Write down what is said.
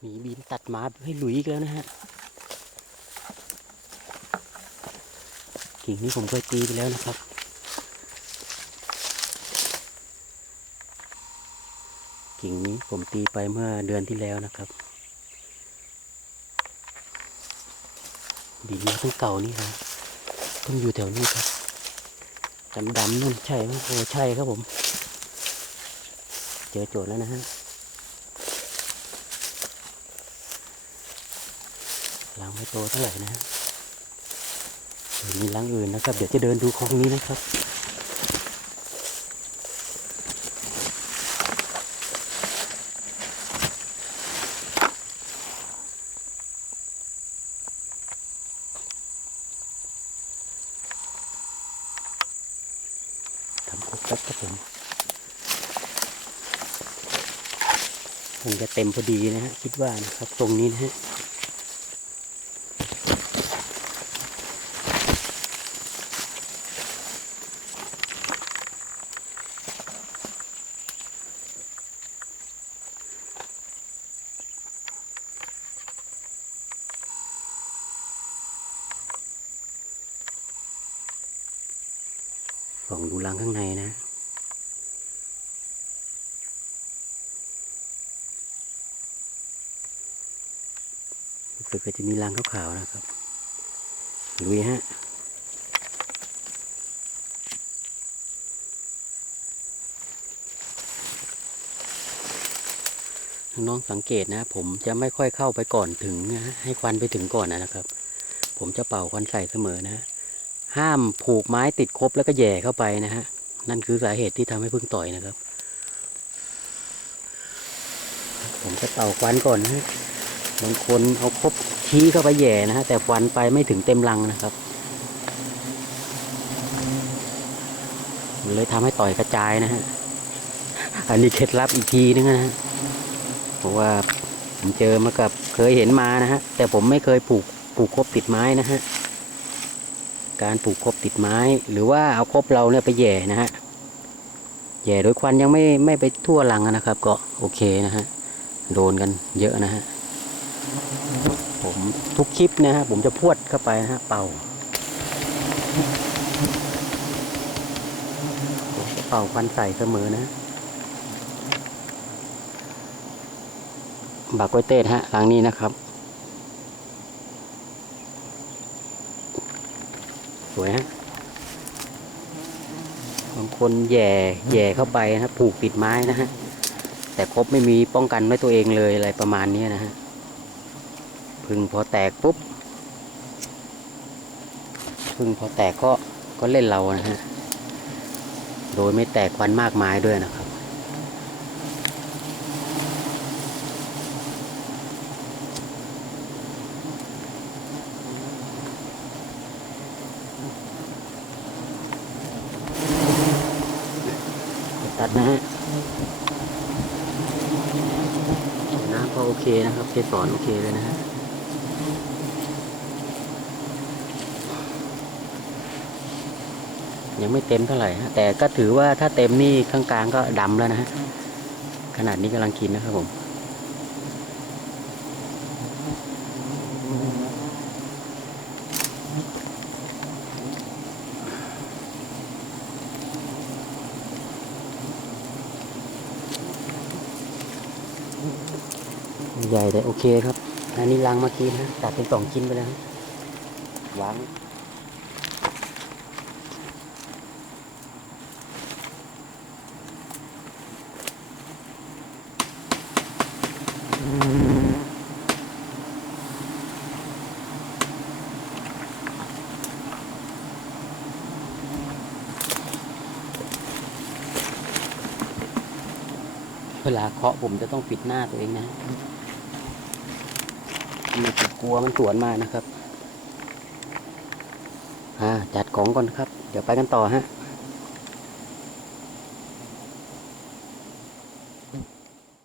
หมีบินตัดหมาให้หลุยอีกแล้วนะฮะ กิ่งนี้ผมเคยตีไปแล้วนะครับ กิ่งนี้ผมตีไปเมื่อเดือนที่แล้วนะครับดินต้องเก่านี่นะต้องอยู่แถวนี้ครับดำดำๆนั่นใช่ไหมโอ้ใช่ครับผม เจอโจทย์แล้วนะฮะ ล้างไม่โตเท่าไหร่นะฮะเดี๋ยวมีล้างอื่นนะครับ เดี๋ยวจะเดินดูคลองนี้นะครับทำครบแล้วครับผมคงจะเต็มพอดีนะฮะคิดว่านะครับตรงนี้นะฮะ ส่องดูรังข้างในนะ รู้สึกว่าจะมีรังขาวๆนะครับลุยฮะน้องสังเกตนะ ผมจะไม่ค่อยเข้าไปก่อนถึงนะให้ควันไปถึงก่อนนะครับ ผมจะเป่าควันใส่เสมอนะ ห้ามผูกไม้ติดครบแล้วก็แย่เข้าไปนะฮะ นั่นคือสาเหตุที่ทำให้พึ่งต่อยนะครับ ผมจะเป่าควันก่อนนะบางคนเอาครบชี้เข้าไปแย่นะฮะ แต่ควันไปไม่ถึงเต็มรังนะครับเลยทำให้ต่อยกระจายนะฮะ อันนี้เคล็ดลับอีกทีนึงนะฮะ เพราะว่าผมเจอมากับเคยเห็นมานะฮะ แต่ผมไม่เคยผูกผูกครบติดไม้นะฮะ การปลูกครบติดไม้ หรือว่าเอาครบเราเนี่ยไปแย่นะฮะแย่โดยควันยังไม่ไม่ไปทั่วรังนะครับ ก็โอเคนะฮะโดนกันเยอะนะฮะผมทุกคลิปนะฮะผมจะพวดเข้าไปนะฮะเป่าเป่าควันใส่เสมอนะบักไว้เต้ฮะหลังนี้นะครับ วยฮะบางคนแย่แย่เข้าไปนะผูกปิดไม้นะฮะแต่ครบไม่มีป้องกันไว้ตัวเองเลยอะไรประมาณนี้นะฮะพึ่งพอแตกปุ๊บพึ่งพอแตกก็ก็เล่นเรานะฮะโดยไม่แตกควันมากมายด้วยนะครับ ตัดนะฮะน้ำก็โอเคนะครับเกสรโอเคเลยนะฮะยังไม่เต็มเท่าไหร่ฮะแต่ก็ถือว่าถ้าเต็มนี่ข้างกลางก็ดำแล้วนะฮะขนาดนี้กำลังกินนะครับผม ใหญ่แต่โอเคครับ อันนี้ลังเมื่อกี้นะตัดเป็นสองชิ้นไปแล้วนะวางเวลาเคาะผมจะต้องปิดหน้าตัวเองนะ มันจะกลัวมันสวนมานะครับ อ่าจัดของก่อนครับ เดี๋ยวไปกันต่อฮะ